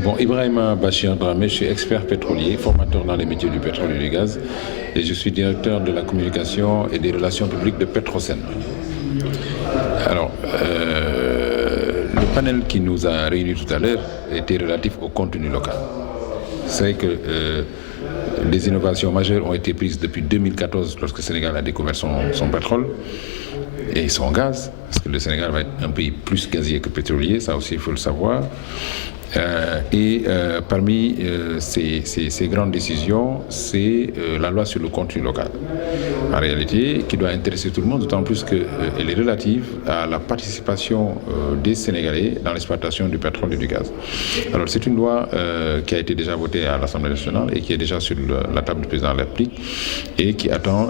Ok, bon, Ibrahima Bachir Dramé, je suis expert pétrolier, formateur dans les métiers du pétrole et du gaz, et je suis directeur de la communication et des relations publiques de Petrosen. Alors, le panel qui nous a réunis tout à l'heure était relatif au contenu local. C'est que des innovations majeures ont été prises depuis 2014 lorsque le Sénégal a découvert son pétrole et son gaz, parce que le Sénégal va être un pays plus gazier que pétrolier, ça aussi il faut le savoir. Parmi ces grandes décisions, c'est la loi sur le contenu local. En réalité, qui doit intéresser tout le monde, d'autant plus qu'elle est relative à la participation des Sénégalais dans l'exploitation du pétrole et du gaz. Alors, c'est une loi qui a été déjà votée à l'Assemblée nationale et qui est déjà sur la table du président de la République et qui attend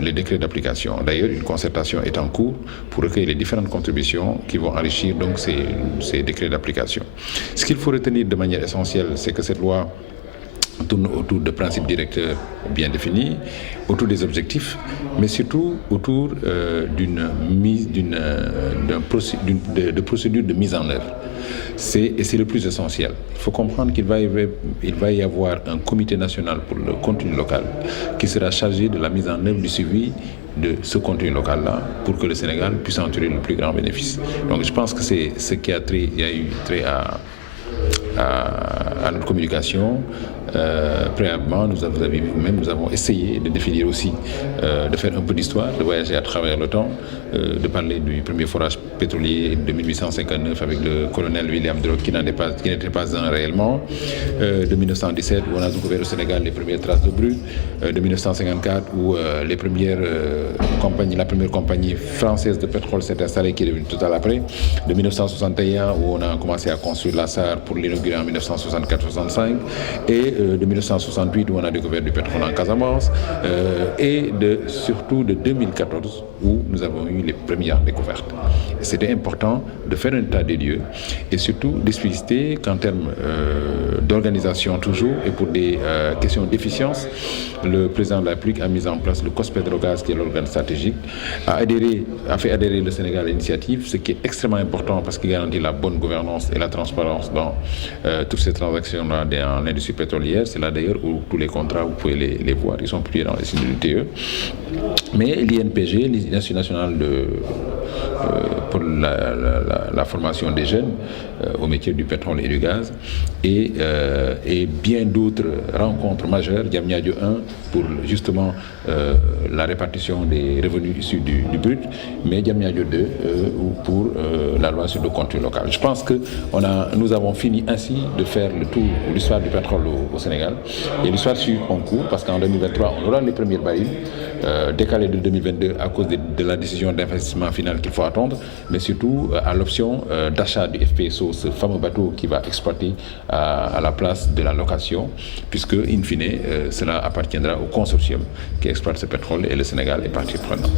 les décrets d'application. D'ailleurs, une concertation est en cours pour recueillir les différentes contributions qui vont enrichir donc ces décrets d'application. Ce qu'il faut retenir de manière essentielle, c'est que cette loi tourne autour de principes directeurs bien définis, autour des objectifs, mais surtout autour de procédures de mise en œuvre. C'est le plus essentiel. Il faut comprendre qu'il va y avoir un comité national pour le contenu local qui sera chargé de la mise en œuvre du suivi de ce contenu local-là pour que le Sénégal puisse en tirer le plus grand bénéfice. Donc je pense que c'est ce qui a eu trait à notre communication. Préalablement, vous avez vu vous-même, nous avons essayé de définir aussi, de faire un peu d'histoire, de voyager à travers le temps, de parler du premier forage pétrolier de 1859 avec le colonel William Drogue qui n'était pas un réellement, de 1917 où on a découvert au Sénégal les premières traces de brut, de 1954 où la première compagnie française de pétrole s'est installée qui est devenue Total après, de 1961 où on a commencé à construire la SAR pour l'inaugurer en 1964-65 et de 1968 où on a découvert du pétrole en Casamance et surtout de 2014 où nous avons eu les premières découvertes. C'était important de faire un état des lieux et surtout d'expliciter qu'en termes d'organisation toujours et pour des questions d'efficience, le président de la République a mis en place le COS-Petrogaz qui est l'organe stratégique, a fait adhérer le Sénégal à l'initiative, ce qui est extrêmement important parce qu'il garantit la bonne gouvernance et la transparence dans toutes ces transactions-là dans l'industrie pétrolière. C'est là d'ailleurs où tous les contrats, vous pouvez les voir, ils sont publiés dans les signes de l'UTE. Mais l'INPG, l'Institut national pour la formation des jeunes au métier du pétrole et du gaz, et bien d'autres rencontres majeures, Diamniadio 1 pour justement la répartition des revenus issus du brut, mais Diamniadio 2 pour la loi sur le contenu local. Je pense que nous avons fini ainsi de faire le tour de l'histoire du pétrole au Sénégal, et l'histoire suit en cours parce qu'en 2023 on aura les premiers barils décalés de 2022 à cause de la décision d'investissement finale qu'il faut attendre, mais surtout à l'option d'achat du FPSO, ce fameux bateau qui va exploiter à la place de la location, puisque in fine cela appartiendra au consortium qui exploite ce pétrole et le Sénégal est partie prenante.